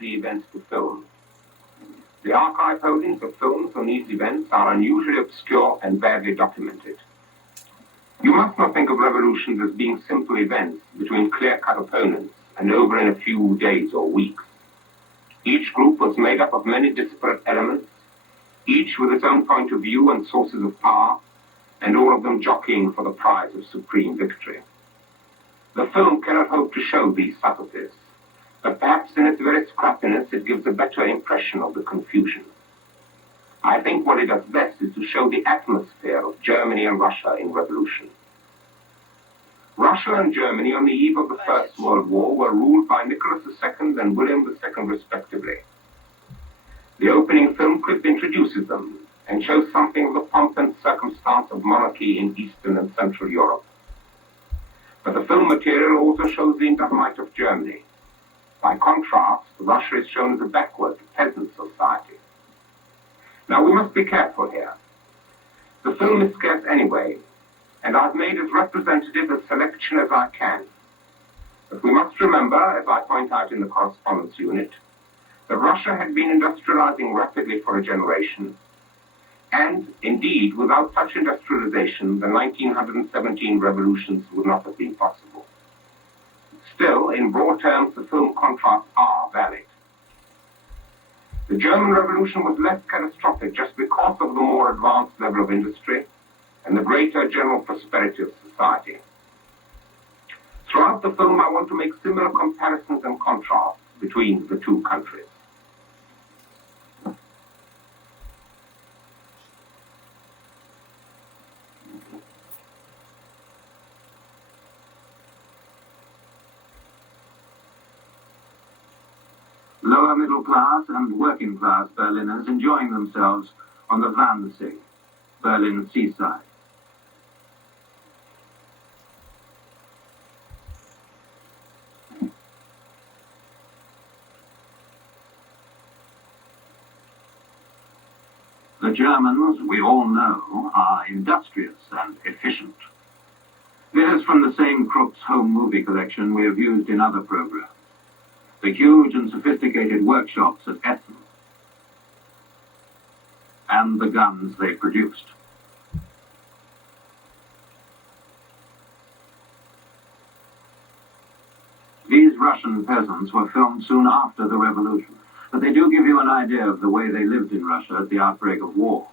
the events to film. The archive holdings of films on these events are unusually obscure and badly documented. You must not think of revolutions as being simple events between clear-cut opponents and over in a few days or weeks. Each group was made up of many disparate elements, each with its own point of view and sources of power, and all of them jockeying for the prize of supreme victory. The film cannot hope to show these subtleties, but perhaps in its very scrappiness it gives a better impression of the confusion. I think what it does best is to show the atmosphere of Germany and Russia in revolution. Russia and Germany on the eve of the First World War were ruled by Nicholas II and William II respectively. The opening film clip introduces them and shows something of the pomp and circumstance of monarchy in Eastern and Central Europe. But the film material also shows the might of Germany. By contrast, Russia is shown as a backward peasant society. Now we must be careful here. The film is scarce anyway, and I've made as representative a selection as I can. But we must remember, as I point out in the correspondence unit, that Russia had been industrializing rapidly for a generation, and indeed, without such industrialization, the 1917 revolutions would not have been possible. Still, in broad terms, the film contrasts are valid. The German Revolution was less catastrophic just because of the more advanced level of industry and the greater general prosperity of society. Throughout the film, I want to make similar comparisons and contrasts between the two countries. Lower middle class and working class Berliners enjoying themselves on the Wannsee, Berlin seaside. The Germans, we all know, are industrious and efficient. This is from the same Krupp's home movie collection we have used in other programs. The huge and sophisticated workshops at Essen, and the guns they produced. These Russian peasants were filmed soon after the revolution, but they do give you an idea of the way they lived in Russia at the outbreak of war.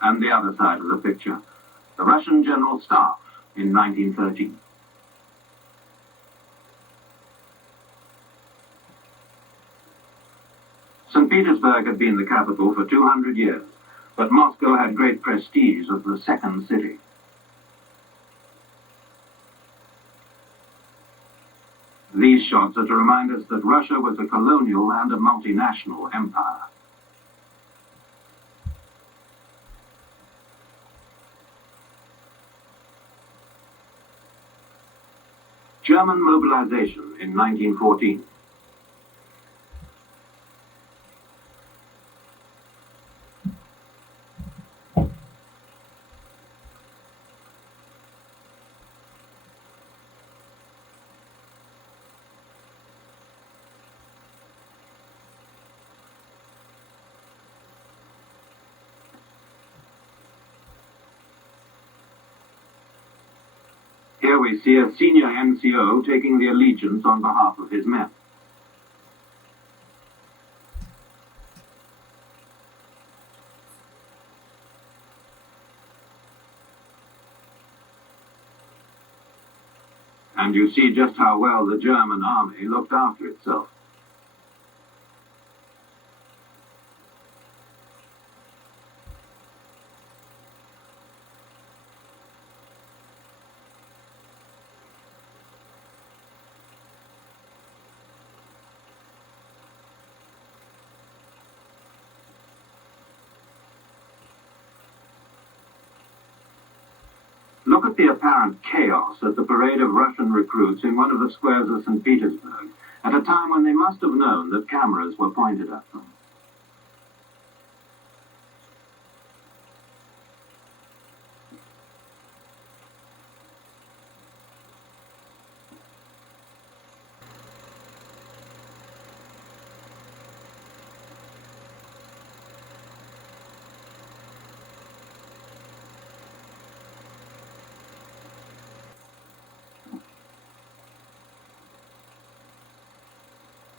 And the other side of the picture, the Russian General Staff in 1913. St. Petersburg had been the capital for 200 years, but Moscow had great prestige as the second city. These shots are to remind us that Russia was a colonial and a multinational empire. German mobilization in 1914. Here we see a senior NCO taking the allegiance on behalf of his men. And you see just how well the German army looked after itself. Look at the apparent chaos at the parade of Russian recruits in one of the squares of St. Petersburg, at a time when they must have known that cameras were pointed at them.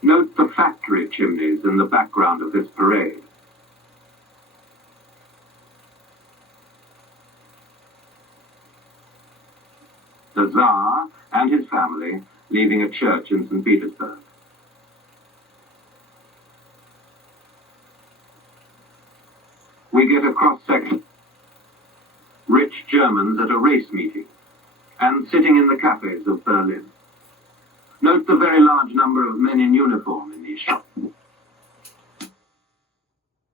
Note the factory chimneys in the background of this parade. The Tsar and his family leaving a church in St. Petersburg. We get a cross-section. Rich Germans at a race meeting and sitting in the cafes of Berlin. Note the very large number of men in uniform in these shops.